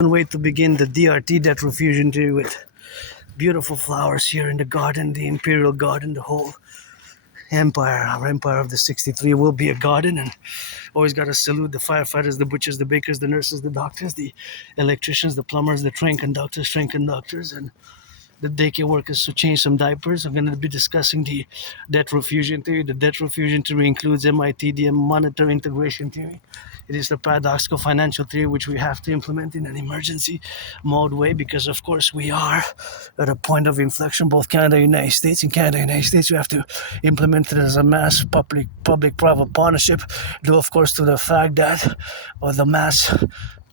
Way to begin the DRT debt refusion tree with beautiful flowers here in the garden, the imperial garden, the whole empire, our empire of the 63 will be a garden. And always got to salute the firefighters, the butchers, the bakers, the nurses, the doctors, the electricians, the plumbers, the train conductors, and the daycare workers to change some diapers. I'm going to be discussing the debt refusion theory. The debt refusion theory includes MIT, the monetary integration theory. It is the paradoxical financial theory which we have to implement in an emergency mode way because, of course, we are at a point of inflection, both Canada and United States. In Canada and United States, we have to implement it as a mass public-private partnership due, of course, to the fact that the mass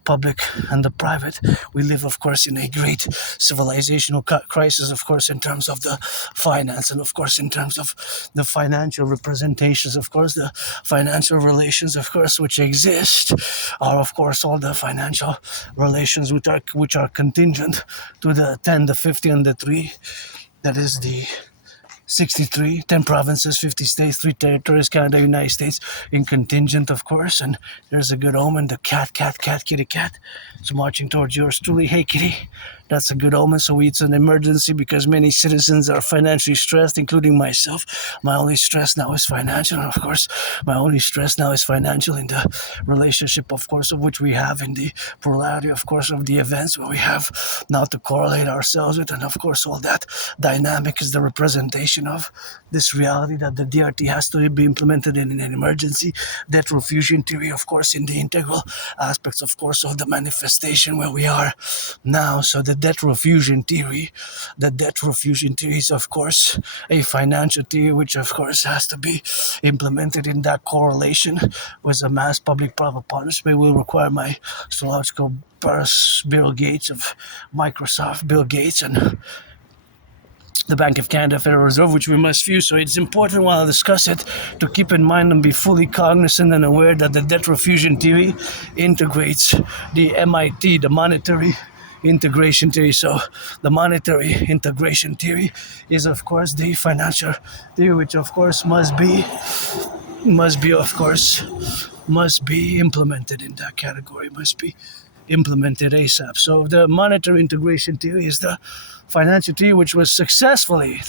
public and the private, we live, of course, in a great civilizational crisis, of course, in terms of the finance and, of course, in terms of the financial representations, of course, the financial relations, of course, which exist are, of course, all the financial relations which are contingent to the 10, the 50, and the 3. That is the 63, 10 provinces, 50 states, 3 territories, Canada, United States, in contingent, of course. And there's a good omen, the kitty cat. It's marching towards yours truly. Hey, kitty. That's a good omen. So it's an emergency because many citizens are financially stressed, including myself. My only stress now is financial. And of course, my only stress now is financial in the relationship, of course, of which we have in the plurality, of course, of the events where we have now to correlate ourselves with. And of course, all that dynamic is the representation of this reality that the DRT has to be implemented in an emergency. Debt refusion theory, of course, in the integral aspects, of course, of the manifestation where we are now. So the debt refusion theory is, of course, a financial theory which, of course, has to be implemented in that correlation with a mass public-private partnership. It will require my astrological Bill Gates of Microsoft, Bill Gates, and the Bank of Canada Federal Reserve, which we must view. So it's important while I discuss it to keep in mind and be fully cognizant and aware that the debt refusion theory integrates the MIT, the monetary integration theory. So the monetary integration theory is, of course, the financial theory, which, of course, must be implemented in that category, must be implemented ASAP. So the monetary integration theory is the financial theory which was successfully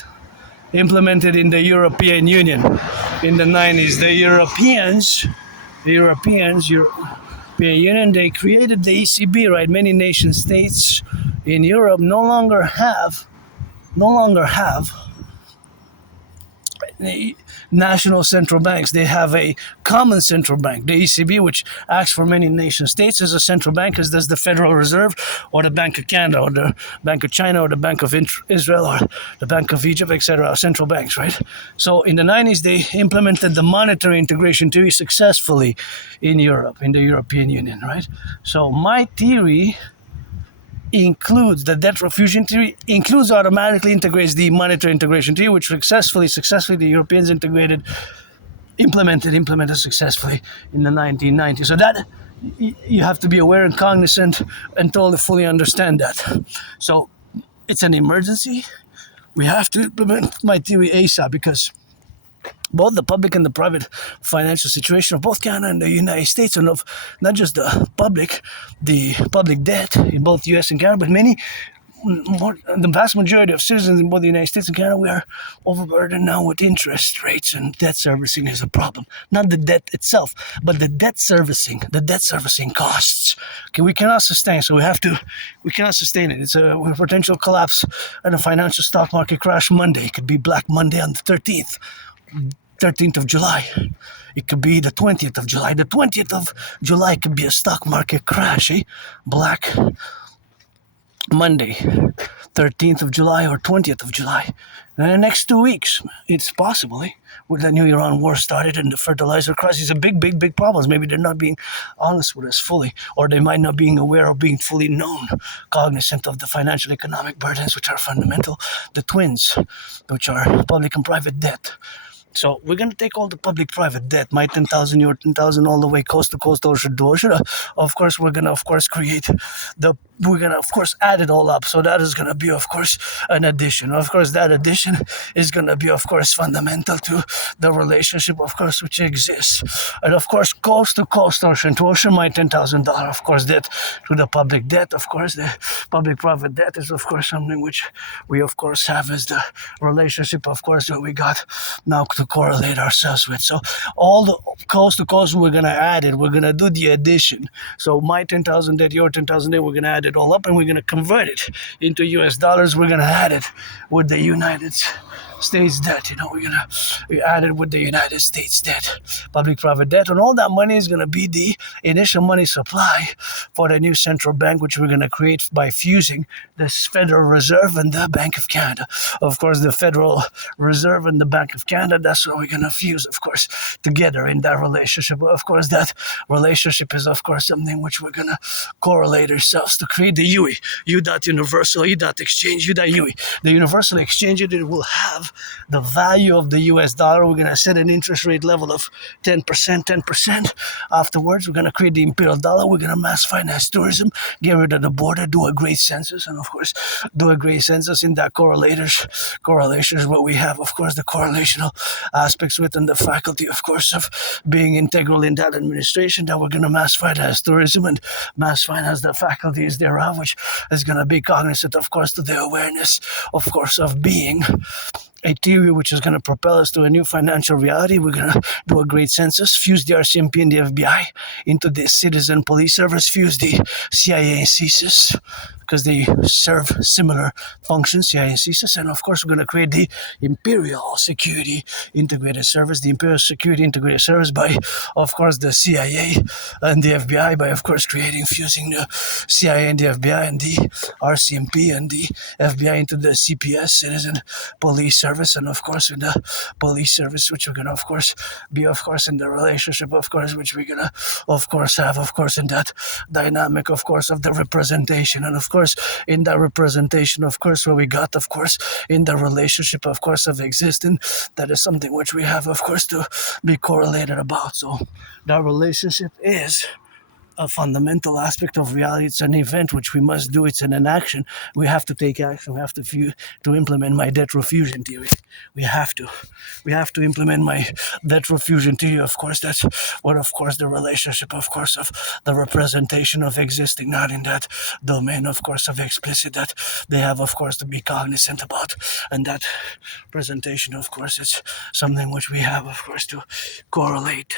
implemented in the European Union in the 90s. The European Union, they created the ECB, right? Many nation states in Europe no longer have national central banks. They have a common central bank, the ECB, which acts for many nation states as a central bank, as does the Federal Reserve or the Bank of Canada or the Bank of China or the Bank of Israel or the Bank of Egypt, etc. Central banks, right? So in the 90s, they implemented the monetary integration theory successfully in Europe, in the European Union, right? So my theory includes the debt refusion theory, automatically integrates the monetary integration theory, which successfully the Europeans implemented successfully in the 1990s. So that you have to be aware and cognizant and totally fully understand that. So it's an emergency. We have to implement my theory ASAP because both the public and the private financial situation of both Canada and the United States, and of not just the public debt in both U.S. and Canada, but the vast majority of citizens in both the United States and Canada, we are overburdened now with interest rates, and debt servicing is a problem. Not the debt itself, but the debt servicing costs. Okay, we cannot sustain, we cannot sustain it. It's a potential collapse and a financial stock market crash Monday. It could be Black Monday on the 13th of July. It could be the 20th of July. The 20th of July could be a stock market crash, Black Monday, 13th of July or 20th of July. In the next 2 weeks, it's possible, with the new Iran war started and the fertilizer crisis, big problems. Maybe they're not being honest with us fully, or they might not being aware of being fully cognizant of the financial economic burdens which are fundamental, the twins, which are public and private debt. So we're going to take all the public-private debt, my 10,000, your 10,000, all the way coast to coast, ocean to ocean. Of course, we're going to, create the we're gonna of course add it all up. So that is gonna be of course an addition. Of course that addition is gonna be of course fundamental to the relationship of course which exists. And of course cost to cost ocean to ocean my $10,000 of course debt to the public debt. Of course the public private debt is of course something which we of course have as the relationship of course that we got now to correlate ourselves with. So all the cost to cost we're gonna add it, we're gonna do the addition. So my 10,000 debt, your 10,000 debt, we're gonna add it all up and we're gonna convert it into US dollars. We're gonna add it with the United States debt. We add it with the United States debt, public private debt, and all that money is gonna be the initial money supply for the new central bank, which we're gonna create by fusing the Federal Reserve and the Bank of Canada. Of course, the Federal Reserve and the Bank of Canada, that's what we're gonna fuse, of course, together in that relationship. Of course, that relationship is, of course, something which we're gonna correlate ourselves to create the UE, U dot universal, U dot exchange, U dot UE. The universal exchange it will have the value of the US dollar. We're gonna set an interest rate level of 10%. Afterwards, we're gonna create the imperial dollar. We're gonna mass finance tourism, get rid of the border, do a great census, and of course, do a great census in that correlations. What we have, of course, the correlational aspects within the faculty, of course, of being integral in that administration. That we're gonna mass finance tourism and mass finance the faculties thereof, which is gonna be cognizant, of course, to the awareness, of course, of being a theory which is going to propel us to a new financial reality. We're going to do a great census, fuse the RCMP and the FBI into the citizen police service, fuse the CIA and CSIS because they serve similar functions, CIA and CSIS. And of course, we're going to create the Imperial Security Integrated Service, the Imperial Security Integrated Service by, of course, the CIA and the FBI by, of course, fusing the CIA and the FBI and the RCMP and the FBI into the CPS, Citizen Police Service, and of course in the police service, which we're gonna of course be of course in the relationship, of course, which we're gonna of course have, of course, in that dynamic, of course, of the representation, and of course in that representation, of course, where we got, of course, in the relationship, of course, of existing, that is something which we have, of course, to be correlated about. So that relationship is a fundamental aspect of reality. It's an event which we must do. It's an action. We have to take action. We have to implement my debt refusion theory. We have to implement my debt refusion theory. Of course, that's what, of course, the relationship, of course, of the representation of existing, not in that domain, of course, of explicit that they have, of course, to be cognizant about. And that presentation, of course, is something which we have, of course, to correlate